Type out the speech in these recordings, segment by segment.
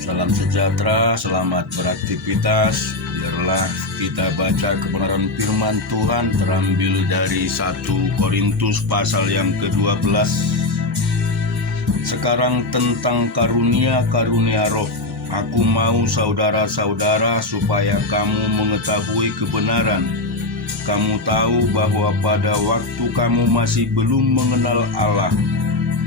Salam sejahtera, selamat beraktivitas. Biarlah kita baca kebenaran firman Tuhan terambil dari 1 Korintus pasal yang ke-12. Sekarang tentang karunia-karunia roh. Aku mau saudara-saudara supaya kamu mengetahui kebenaran. Kamu tahu bahwa pada waktu kamu masih belum mengenal Allah,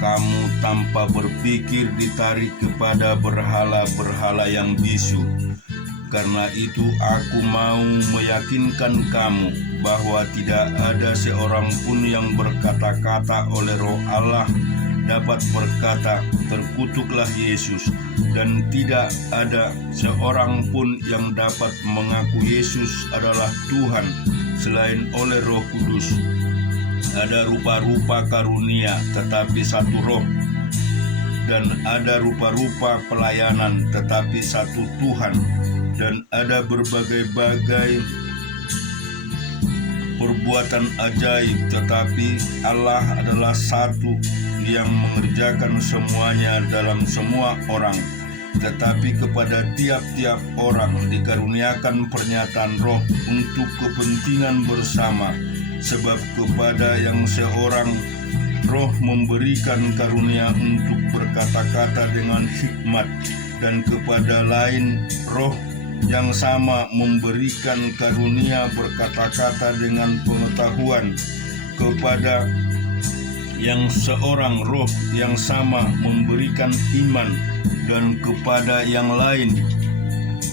kamu tanpa berpikir ditarik kepada berhala-berhala yang bisu. Karena itu aku mau meyakinkan kamu bahwa tidak ada seorang pun yang berkata-kata oleh Roh Allah dapat berkata, terkutuklah Yesus, dan tidak ada seorang pun yang dapat mengaku Yesus adalah Tuhan selain oleh Roh Kudus. Ada rupa-rupa karunia, tetapi satu roh. Dan ada rupa-rupa pelayanan, tetapi satu Tuhan. Dan ada berbagai-bagai perbuatan ajaib, tetapi Allah adalah satu yang mengerjakan semuanya dalam semua orang. Tetapi kepada tiap-tiap orang dikaruniakan pernyataan roh untuk kepentingan bersama. Sebab kepada yang seorang roh memberikan karunia untuk berkata-kata dengan hikmat, dan kepada lain roh yang sama memberikan karunia berkata-kata dengan pengetahuan. Kepada yang seorang roh yang sama memberikan iman, dan kepada yang lain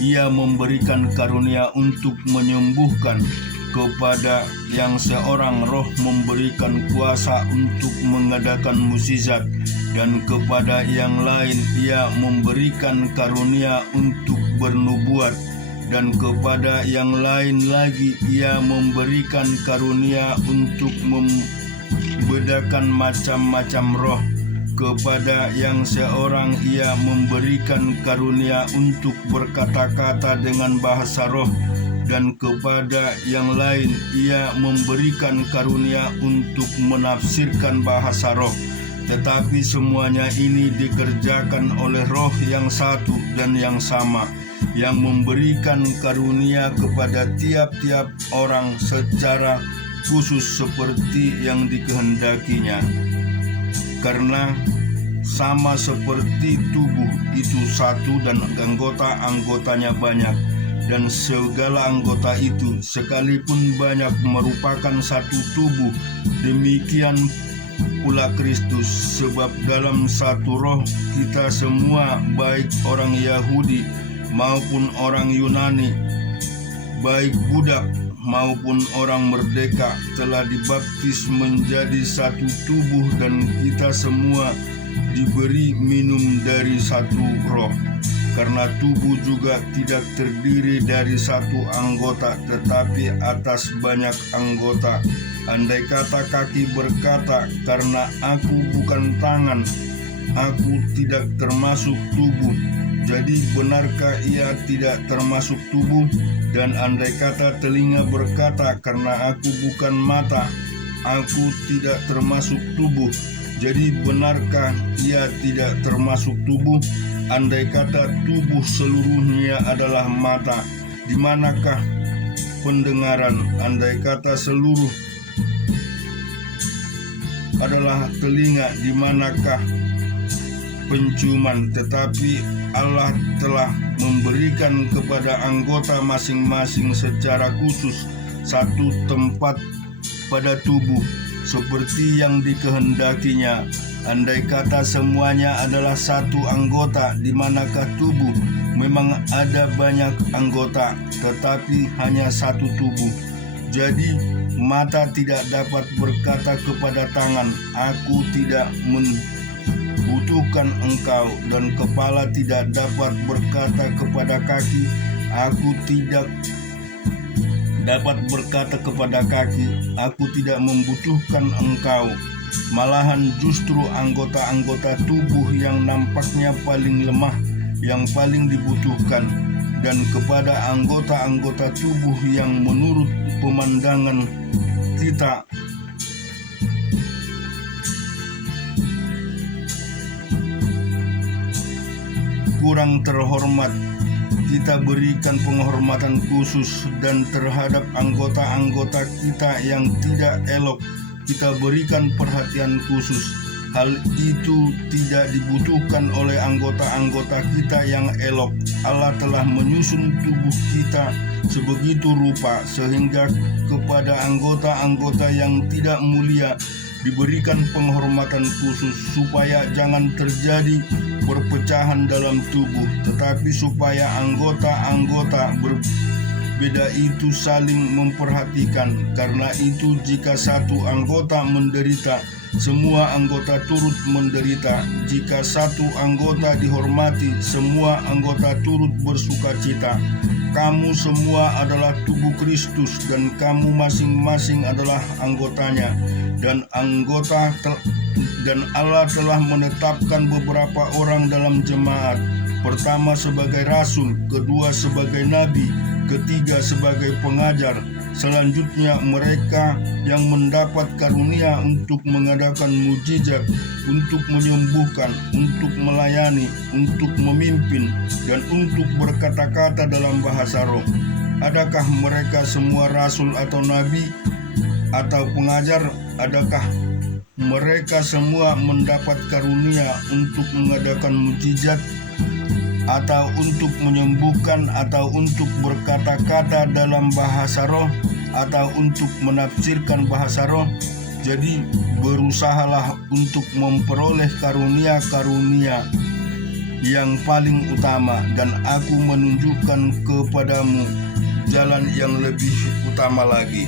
ia memberikan karunia untuk menyembuhkan. Kepada yang seorang roh memberikan kuasa untuk mengadakan mukjizat, dan kepada yang lain ia memberikan karunia untuk bernubuat, dan kepada yang lain lagi ia memberikan karunia untuk membedakan macam-macam roh. Kepada yang seorang ia memberikan karunia untuk berkata-kata dengan bahasa roh, dan kepada yang lain ia memberikan karunia untuk menafsirkan bahasa roh. Tetapi semuanya ini dikerjakan oleh Roh yang satu dan yang sama, yang memberikan karunia kepada tiap-tiap orang secara khusus seperti yang dikehendakinya. Karena sama seperti tubuh itu satu dan anggota-anggotanya banyak, dan segala anggota itu sekalipun banyak merupakan satu tubuh, demikian pula Kristus. Sebab dalam satu roh kita semua, baik orang Yahudi maupun orang Yunani, baik budak maupun orang merdeka, telah dibaptis menjadi satu tubuh, dan kita semua diberi minum dari satu roh. Karena tubuh juga tidak terdiri dari satu anggota, tetapi atas banyak anggota. Andai kata kaki berkata, karena aku bukan tangan, aku tidak termasuk tubuh, jadi benarkah ia tidak termasuk tubuh? Dan andai kata telinga berkata, karena aku bukan mata, aku tidak termasuk tubuh, jadi benarkah ia tidak termasuk tubuh? Andai kata tubuh seluruhnya adalah mata, di manakah pendengaran? Andai kata seluruh adalah telinga, di manakah penciuman? Tetapi Allah telah memberikan kepada anggota masing-masing secara khusus satu tempat pada tubuh, seperti yang dikehendakinya. Andai kata semuanya adalah satu anggota, di manakah tubuh? Memang ada banyak anggota, tetapi hanya satu tubuh. Jadi mata tidak dapat berkata kepada tangan, aku tidak membutuhkan engkau, dan kepala tidak dapat berkata kepada kaki, aku tidak dapat berkata kepada kaki, aku tidak membutuhkan engkau. Malahan justru anggota-anggota tubuh yang nampaknya paling lemah yang paling dibutuhkan, dan kepada anggota-anggota tubuh yang menurut pemandangan kita kurang terhormat, kita berikan penghormatan khusus, dan terhadap anggota-anggota kita yang tidak elok, kita berikan perhatian khusus. Hal itu tidak dibutuhkan oleh anggota-anggota kita yang elok. Allah telah menyusun tubuh kita sebegitu rupa sehingga kepada anggota-anggota yang tidak mulia diberikan penghormatan khusus, supaya jangan terjadi perpecahan dalam tubuh, tetapi supaya anggota-anggota berbeda itu saling memperhatikan. Karena itu jika satu anggota menderita, semua anggota turut menderita. Jika satu anggota dihormati, semua anggota turut bersukacita. Kamu semua adalah tubuh Kristus, dan kamu masing-masing adalah anggotanya. Dan Allah telah menetapkan beberapa orang dalam jemaat. Pertama sebagai rasul, kedua sebagai nabi, ketiga sebagai pengajar. Selanjutnya mereka yang mendapat karunia untuk mengadakan mujizat, untuk menyembuhkan, untuk melayani, untuk memimpin, dan untuk berkata-kata dalam bahasa roh. Adakah mereka semua rasul atau nabi atau pengajar? Adakah mereka semua mendapat karunia untuk mengadakan mujizat, atau untuk menyembuhkan, atau untuk berkata-kata dalam bahasa roh, atau untuk menafsirkan bahasa roh? Jadi berusahalah untuk memperoleh karunia-karunia yang paling utama, dan aku menunjukkan kepadamu jalan yang lebih utama lagi.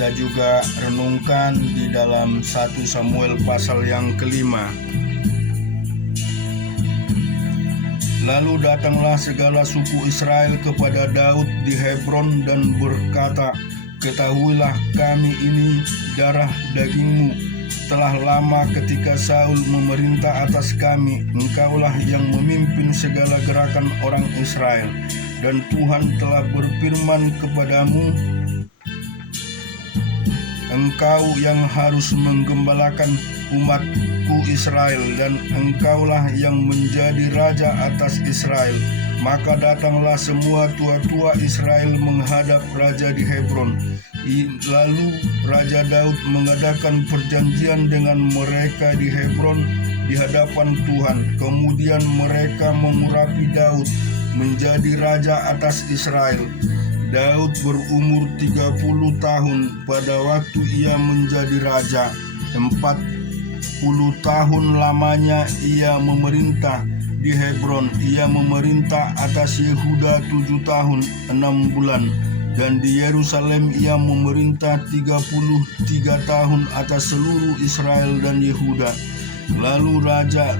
Kita juga renungkan di dalam 1 Samuel pasal yang kelima. Lalu datanglah segala suku Israel kepada Daud di Hebron dan berkata, "Ketahuilah, kami ini darah dagingmu. Telah lama ketika Saul memerintah atas kami, engkaulah yang memimpin segala gerakan orang Israel. Dan Tuhan telah berfirman kepadamu, engkau yang harus menggembalakan umatku Israel, dan engkaulah yang menjadi raja atas Israel." Maka datanglah semua tua-tua Israel menghadap raja di Hebron. Lalu Raja Daud mengadakan perjanjian dengan mereka di Hebron di hadapan Tuhan. Kemudian mereka mengurapi Daud menjadi raja atas Israel. Daud berumur 30 tahun pada waktu ia menjadi raja. 40 tahun lamanya ia memerintah di Hebron. Ia memerintah atas Yehuda 7 tahun 6 bulan. Dan di Yerusalem ia memerintah 33 tahun atas seluruh Israel dan Yehuda. Lalu raja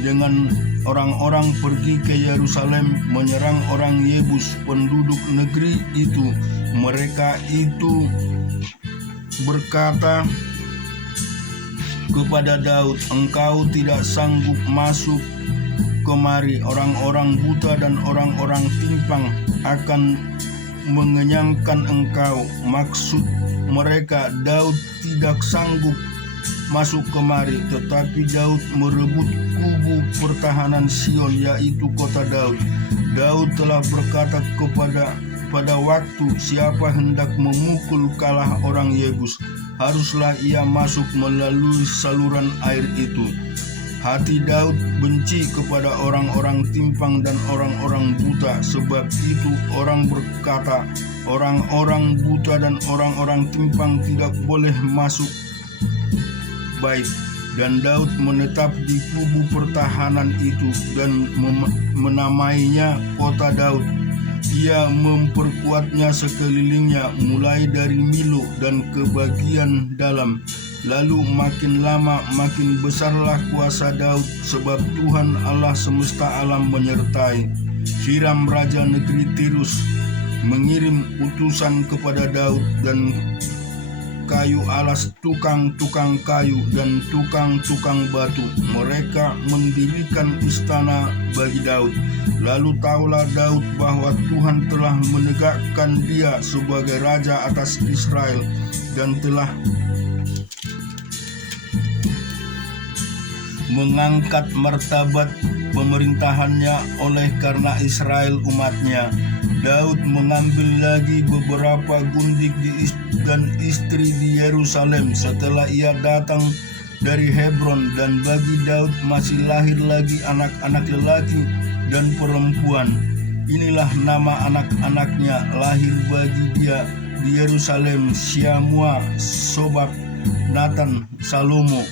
dengan orang-orang pergi ke Yerusalem menyerang orang Yebus, penduduk negeri itu. Mereka itu berkata kepada Daud, "Engkau tidak sanggup masuk kemari. Orang-orang buta dan orang-orang timpang akan mengenyangkan engkau." Maksud mereka, Daud tidak sanggup masuk kemari, tetapi Daud merebut kubu pertahanan Sion, yaitu kota Daud. Daud telah berkata pada waktu siapa hendak memukul kalah orang Yebus, haruslah ia masuk melalui saluran air itu. Hati Daud benci kepada orang-orang timpang dan orang-orang buta. Sebab itu orang berkata, orang-orang buta dan orang-orang timpang tidak boleh masuk bait. Dan Daud menetap di kubu pertahanan itu dan menamainya kota Daud. Ia memperkuatnya sekelilingnya mulai dari Milo dan ke bagian dalam. Lalu makin lama makin besarlah kuasa Daud, sebab Tuhan Allah semesta alam menyertai. Hiram raja negeri Tirus mengirim utusan kepada Daud, dan kayu alas tukang-tukang kayu dan tukang-tukang batu. Mereka mendirikan istana bagi Daud. Lalu tahulah Daud bahwa Tuhan telah menegakkan dia sebagai raja atas Israel, dan telah mengangkat martabat pemerintahannya oleh karena Israel umatnya. Daud mengambil lagi beberapa gundik dan istri di Yerusalem setelah ia datang dari Hebron, dan bagi Daud masih lahir lagi anak-anak lelaki dan perempuan. Inilah nama anak-anaknya lahir bagi dia di Yerusalem: Syamua, Sobab, Natan, Salomo,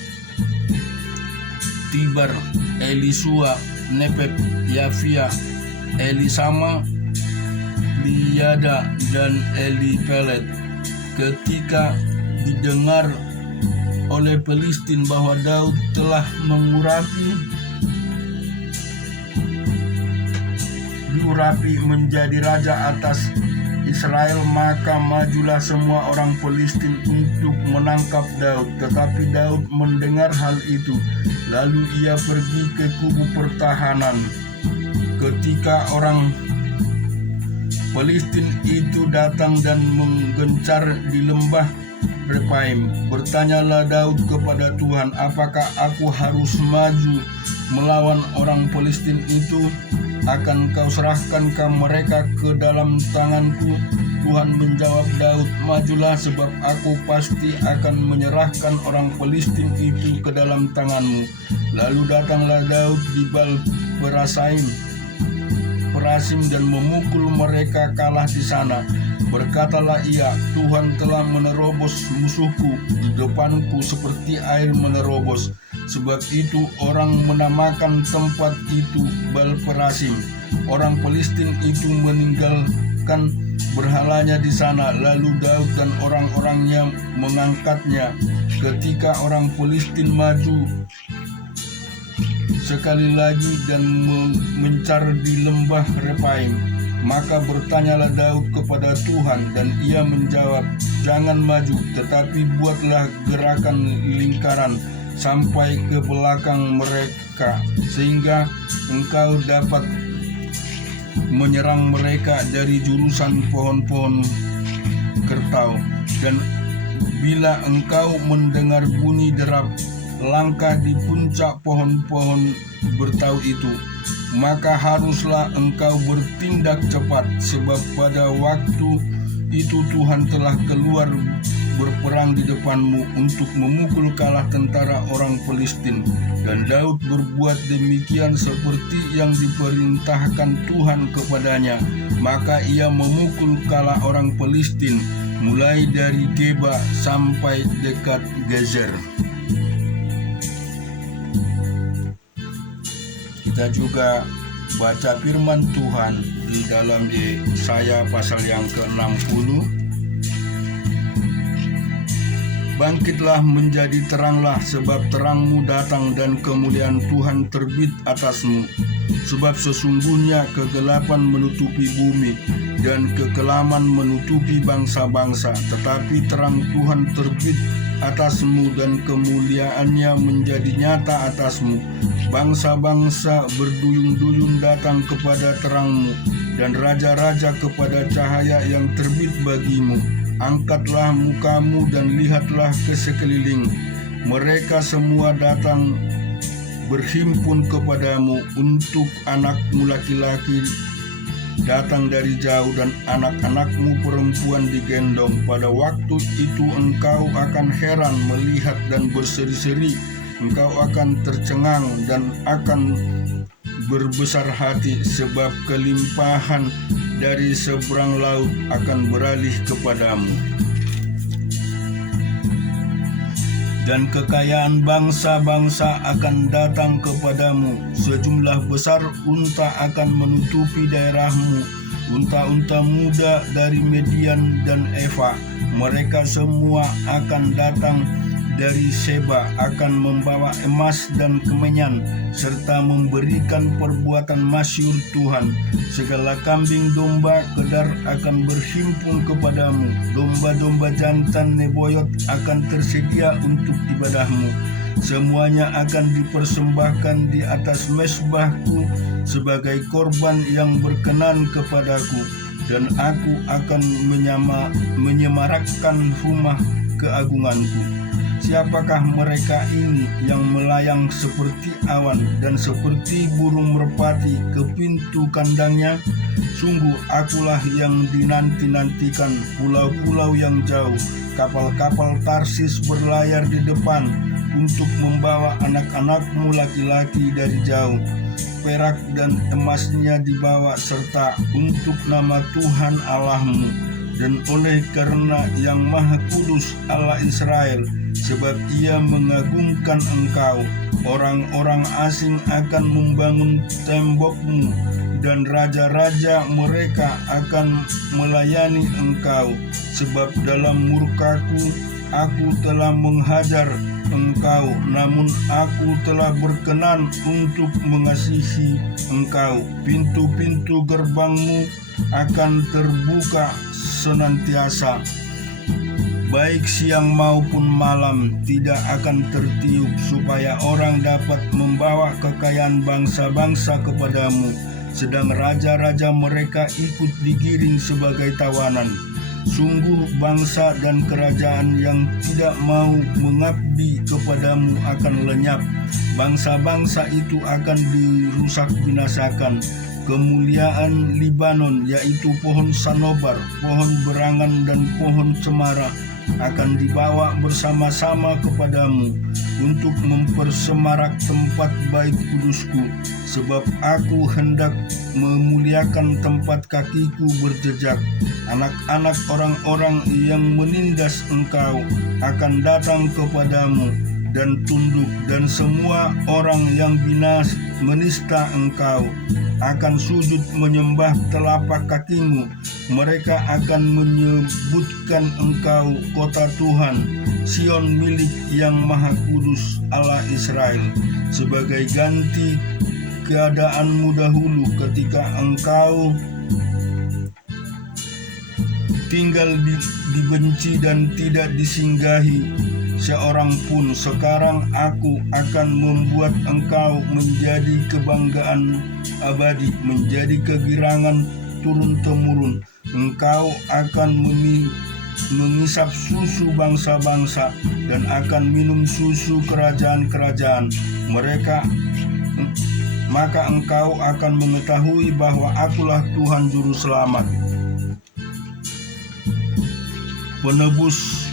Tibar, Elisua, Nepet, Yafia, Elisama, Liada, dan Elipelet. Ketika didengar oleh Filistin bahwa Daud telah mengurapi menjadi raja atas Israel, maka majulah semua orang Filistin untuk menangkap Daud. Tetapi Daud mendengar hal itu, lalu ia pergi ke kubu pertahanan. Ketika orang Filistin itu datang dan menggencar di lembah Refaim, bertanyalah Daud kepada Tuhan, apakah aku harus maju melawan orang Filistin itu? Akan kau serahkankah mereka ke dalam tanganku? Tuhan menjawab Daud, majulah, sebab aku pasti akan menyerahkan orang Filistin itu ke dalam tanganmu. Lalu datanglah Daud di Baal-Perasim dan memukul mereka kalah di sana. Berkatalah ia, Tuhan telah menerobos musuhku di depanku seperti air menerobos. Sebab itu orang menamakan tempat itu Baal-Perasim. Orang Filistin itu meninggalkan berhalanya di sana, lalu Daud dan orang-orangnya mengangkatnya. Ketika orang Filistin maju sekali lagi dan mencar di lembah Refaim, maka bertanyalah Daud kepada Tuhan, dan ia menjawab, jangan maju, tetapi buatlah gerakan lingkaran sampai ke belakang mereka, sehingga engkau dapat menyerang mereka dari jurusan pohon-pohon kertau. Dan bila engkau mendengar bunyi derap langkah di puncak pohon-pohon bertau itu, maka haruslah engkau bertindak cepat, sebab pada waktu itu Tuhan telah keluar berperang di depanmu untuk memukul kalah tentara orang Filistin. Dan Daud berbuat demikian seperti yang diperintahkan Tuhan kepadanya. Maka ia memukul kalah orang Filistin mulai dari Geba sampai dekat Gezer. Kita juga baca firman Tuhan di dalam Yesaya pasal yang ke-60. Bangkitlah menjadi teranglah, sebab terangmu datang dan kemuliaan Tuhan terbit atasmu. Sebab sesungguhnya kegelapan menutupi bumi dan kekelaman menutupi bangsa-bangsa, tetapi terang Tuhan terbit atasmu dan kemuliaannya menjadi nyata atasmu. Bangsa-bangsa berduyun-duyun datang kepada terangmu, dan raja-raja kepada cahaya yang terbit bagimu. Angkatlah mukamu dan lihatlah ke sekeliling. Mereka semua datang berhimpun kepadamu, untuk anakmu laki-laki datang dari jauh dan anak-anakmu perempuan digendong. Pada waktu itu engkau akan heran melihat dan berseri-seri. Engkau akan tercengang dan akan berbesar hati, sebab kelimpahan dari seberang laut akan beralih kepadamu, dan kekayaan bangsa-bangsa akan datang kepadamu. Sejumlah besar unta akan menutupi daerahmu, unta-unta muda dari Median dan Eva. Mereka semua akan datang dari Seba, akan membawa emas dan kemenyan, serta memberikan perbuatan masyhur Tuhan. Segala kambing domba kedar akan berhimpun kepadamu. Domba-domba jantan neboyot akan tersedia untuk ibadahmu. Semuanya akan dipersembahkan di atas mezbahku sebagai korban yang berkenan kepadaku, dan aku akan menyemarakkan rumah keagunganku. siapakah mereka ini yang melayang seperti awan dan seperti burung merpati ke pintu kandangnya? Sungguh akulah yang dinanti-nantikan, pulau-pulau yang jauh, kapal-kapal Tarsis berlayar di depan untuk membawa anak-anakmu laki-laki dari jauh. Perak dan emasnya dibawa serta untuk nama Tuhan Allahmu, dan oleh karena yang Maha Kudus Allah Israel, sebab Ia mengagungkan engkau. Orang-orang asing akan membangun tembokmu, dan raja-raja mereka akan melayani engkau. Sebab dalam murkaku aku telah menghajar engkau, namun aku telah berkenan untuk mengasihi engkau. Pintu-pintu gerbangmu akan terbuka senantiasa, baik siang maupun malam tidak akan tertiup, supaya orang dapat membawa kekayaan bangsa-bangsa kepadamu, sedang raja-raja mereka ikut digiring sebagai tawanan. Sungguh bangsa dan kerajaan yang tidak mau mengabdi kepadamu akan lenyap. Bangsa-bangsa itu akan dirusak binasakan. Kemuliaan Libanon, yaitu pohon sanobar, pohon berangan dan pohon cemara, akan dibawa bersama-sama kepadamu untuk mempersemarak tempat bait kudusku. Sebab aku hendak memuliakan tempat kakiku berjejak. Anak-anak orang-orang yang menindas engkau akan datang kepadamu dan tunduk, dan semua orang yang menista engkau akan sujud menyembah telapak kakimu. Mereka akan menyebutkan engkau kota Tuhan, Sion milik yang Maha Kudus Allah Israel, sebagai ganti keadaanmu dahulu ketika engkau tinggal dibenci dan tidak disinggahi seorang pun. Sekarang aku akan membuat engkau menjadi kebanggaan abadi, menjadi kegirangan turun-temurun. Engkau akan mengisap susu bangsa-bangsa dan akan minum susu kerajaan-kerajaan. Maka engkau akan mengetahui bahwa akulah Tuhan Juru Selamat, Penebus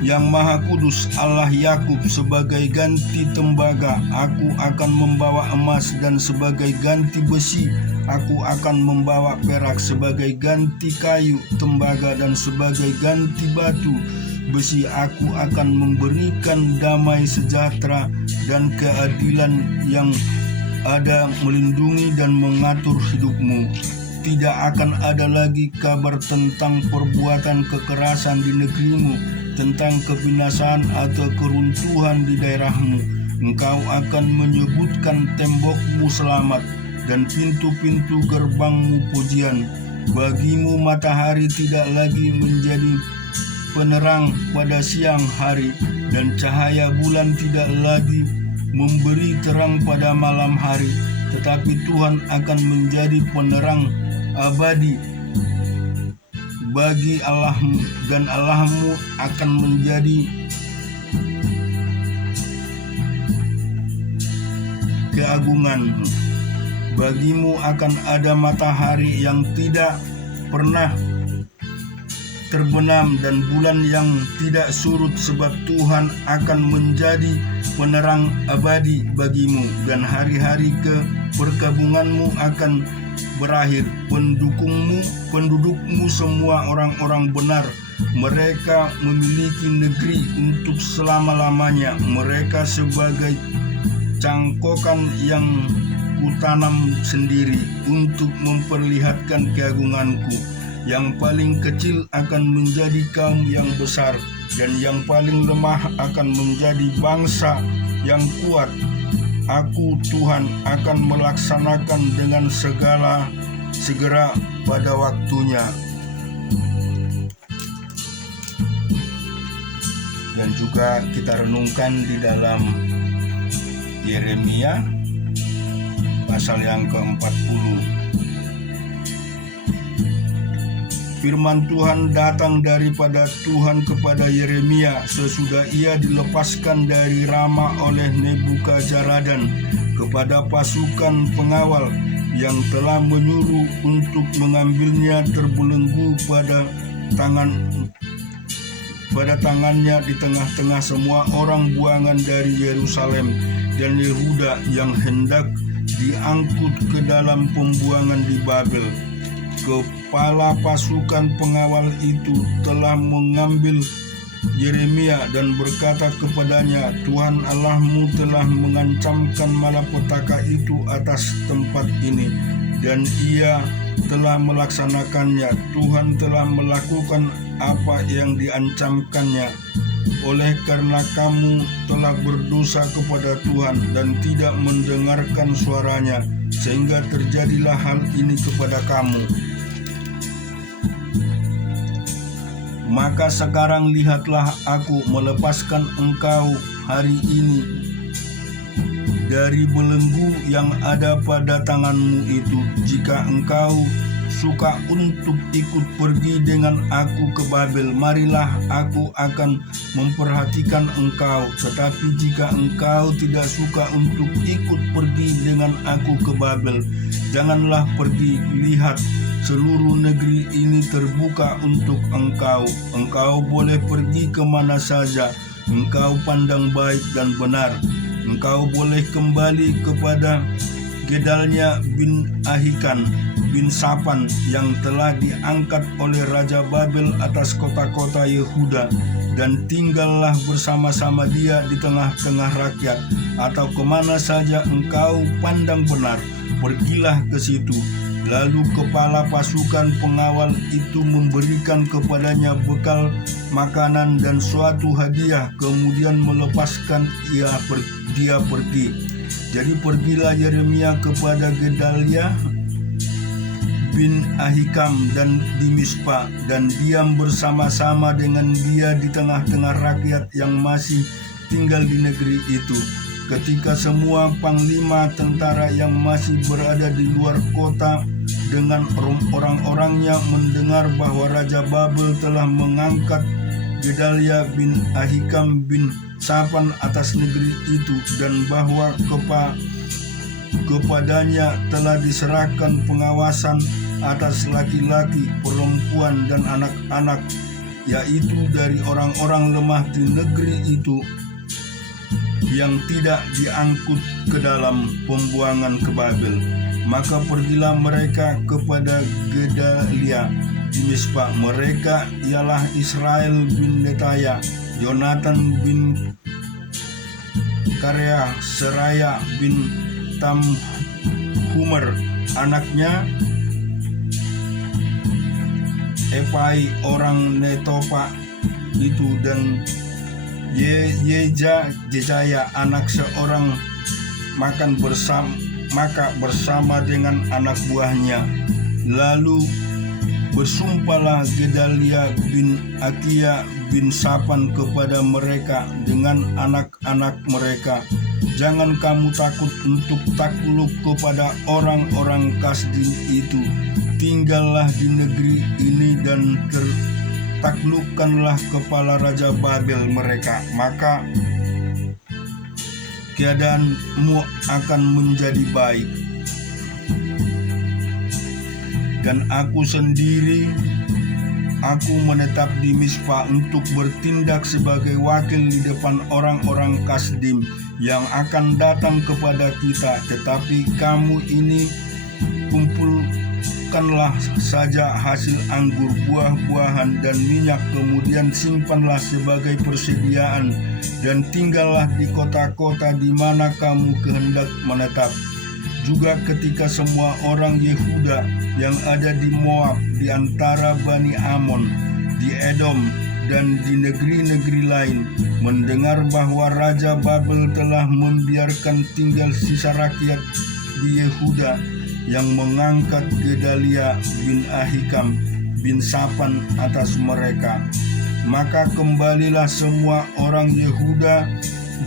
yang Maha Kudus Allah Yakub. Sebagai ganti tembaga aku akan membawa emas, dan sebagai ganti besi aku akan membawa perak. Sebagai ganti kayu tembaga dan sebagai ganti batu besi aku akan memberikan damai sejahtera dan keadilan yang ada melindungi dan mengatur hidupmu. Tidak akan ada lagi kabar tentang perbuatan kekerasan di negerimu, tentang kebinasaan atau keruntuhan di daerahmu. Engkau akan menyebutkan tembokmu selamat dan pintu-pintu gerbangmu pujian. Bagimu matahari tidak lagi menjadi penerang pada siang hari, dan cahaya bulan tidak lagi memberi terang pada malam hari, tetapi Tuhan akan menjadi penerang abadi bagi Allahmu, dan Allahmu akan menjadi keagunganmu. Bagimu akan ada matahari yang tidak pernah terbenam dan bulan yang tidak surut, sebab Tuhan akan menjadi penerang abadi bagimu, dan hari-hari perkabunganmu akan berakhir. Pendudukmu semua orang-orang benar, mereka memiliki negeri untuk selama-lamanya. Mereka sebagai cangkokan yang kutanam sendiri untuk memperlihatkan keagunganku. Yang paling kecil akan menjadi kaum yang besar, dan yang paling lemah akan menjadi bangsa yang kuat. Aku Tuhan akan melaksanakan dengan segera pada waktunya. Dan juga kita renungkan di dalam Yeremia pasal yang ke-40. firman Tuhan datang daripada Tuhan kepada Yeremia sesudah ia dilepaskan dari Rama oleh Nebukadnezar kepada pasukan pengawal yang telah menyuruh untuk mengambilnya terbelenggu pada tangannya di tengah-tengah semua orang buangan dari Yerusalem dan Yehuda yang hendak diangkut ke dalam pembuangan di Babel. Kepala pasukan pengawal itu telah mengambil Yeremia dan berkata kepadanya, Tuhan Allahmu telah mengancamkan malapetaka itu atas tempat ini, dan ia telah melaksanakannya. Tuhan telah melakukan apa yang diancamkannya. Oleh karena kamu telah berdosa kepada Tuhan dan tidak mendengarkan suaranya, sehingga terjadilah hal ini kepada kamu. Maka sekarang lihatlah, aku melepaskan engkau hari ini dari belenggu yang ada pada tanganmu itu. Jika engkau suka untuk ikut pergi dengan aku ke Babel, marilah, aku akan memperhatikan engkau. Tetapi jika engkau tidak suka untuk ikut pergi dengan aku ke Babel, janganlah pergi. Lihat, seluruh negeri ini terbuka untuk engkau. Engkau boleh pergi kemana saja engkau pandang baik dan benar. Engkau boleh kembali kepada Gedalia bin Ahikam bin Safan yang telah diangkat oleh Raja Babel atas kota-kota Yehuda, dan tinggallah bersama-sama dia di tengah-tengah rakyat, atau kemana saja engkau pandang benar, pergilah ke situ. Lalu kepala pasukan pengawal itu memberikan kepadanya bekal makanan dan suatu hadiah, kemudian melepaskan dia pergi. Jadi pergilah Yeremia kepada Gedalia bin Ahikam dan di Mispa, dan diam bersama-sama dengan dia di tengah-tengah rakyat yang masih tinggal di negeri itu. Ketika semua panglima tentara yang masih berada di luar kota dengan orang-orangnya mendengar bahwa Raja Babel telah mengangkat Gedalia bin Ahikam bin Safan atas negeri itu, dan bahwa kepadanya telah diserahkan pengawasan atas laki-laki, perempuan, dan anak-anak, yaitu dari orang-orang lemah di negeri itu, yang tidak diangkut ke dalam pembuangan ke Babel. Maka pergilah mereka kepada Gedalia di Mispa. Mereka ialah Israel bin Netaya, Jonathan bin Kareah, Seraya bin Tamhumer anaknya, Epai orang Netopa itu, dan Jejaya anak seorang maka bersama dengan anak buahnya. Lalu bersumpahlah Gedalia bin Akia bin Safan kepada mereka dengan anak-anak mereka, jangan kamu takut untuk takluk kepada orang-orang Kasdim itu. Tinggallah di negeri ini dan taklukkanlah kepala Raja Babel mereka, maka keadaanmu akan menjadi baik. Dan aku sendiri, aku menetap di Mispa untuk bertindak sebagai wakil di depan orang-orang Kasdim yang akan datang kepada kita. Tetapi kamu ini kumpulkanlah saja hasil anggur, buah-buahan, dan minyak, kemudian simpanlah sebagai persediaan, dan tinggallah di kota-kota di mana kamu kehendak menetap. Juga ketika semua orang Yehuda yang ada di Moab, di antara Bani Amon, di Edom, dan di negeri-negeri lain mendengar bahwa Raja Babel telah membiarkan tinggal sisa rakyat di Yehuda yang mengangkat Gedalia bin Ahikam bin Safan atas mereka, maka kembalilah semua orang Yehuda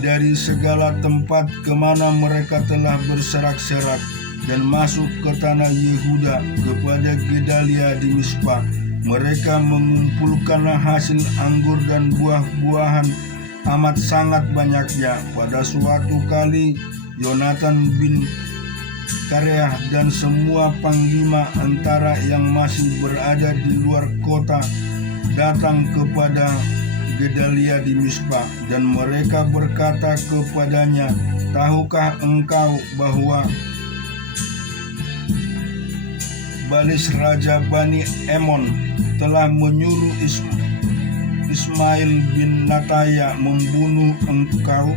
dari segala tempat kemana mereka telah berserak-serak, dan masuk ke tanah Yehuda kepada Gedalia di Mispa, Mereka mengumpulkan hasil anggur dan buah-buahan amat sangat banyaknya. Pada suatu kali Yonatan bin Kareah dan semua panglima antara yang masih berada di luar kota datang kepada Gedalia di Mizpah, dan mereka berkata kepadanya, "Tahukah engkau bahwa Balis Raja Bani Emon telah menyuruh Ismail bin Nataya membunuh engkau?"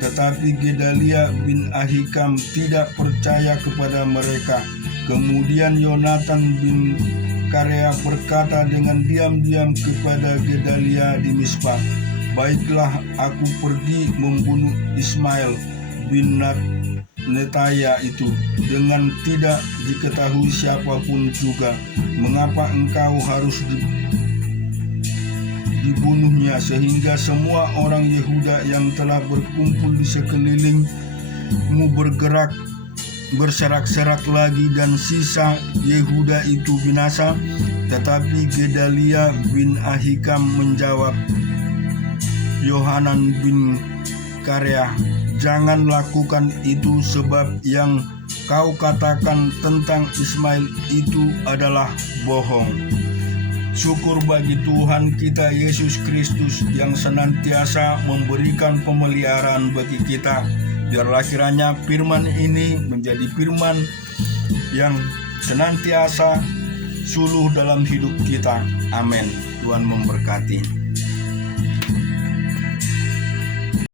Tetapi Gedalia bin Ahikam tidak percaya kepada mereka. Kemudian Yonatan bin Kareah berkata dengan diam-diam kepada Gedalia di Mizpah, "Baiklah, aku pergi membunuh Ismail bin Netaya itu dengan tidak diketahui siapapun juga. Mengapa engkau harus dibunuhnya, sehingga semua orang Yehuda yang telah berkumpul di sekelilingmu berserak-serak lagi, dan sisa Yehuda itu binasa?" Tetapi Gedalia bin Ahikam menjawab Yohanan bin Kareah, "Jangan lakukan itu, sebab yang kau katakan tentang Ismail itu adalah bohong." Syukur bagi Tuhan kita Yesus Kristus yang senantiasa memberikan pemeliharaan bagi kita. Biarlah kiranya firman ini menjadi firman yang senantiasa suluh dalam hidup kita. Amin. Tuhan memberkati.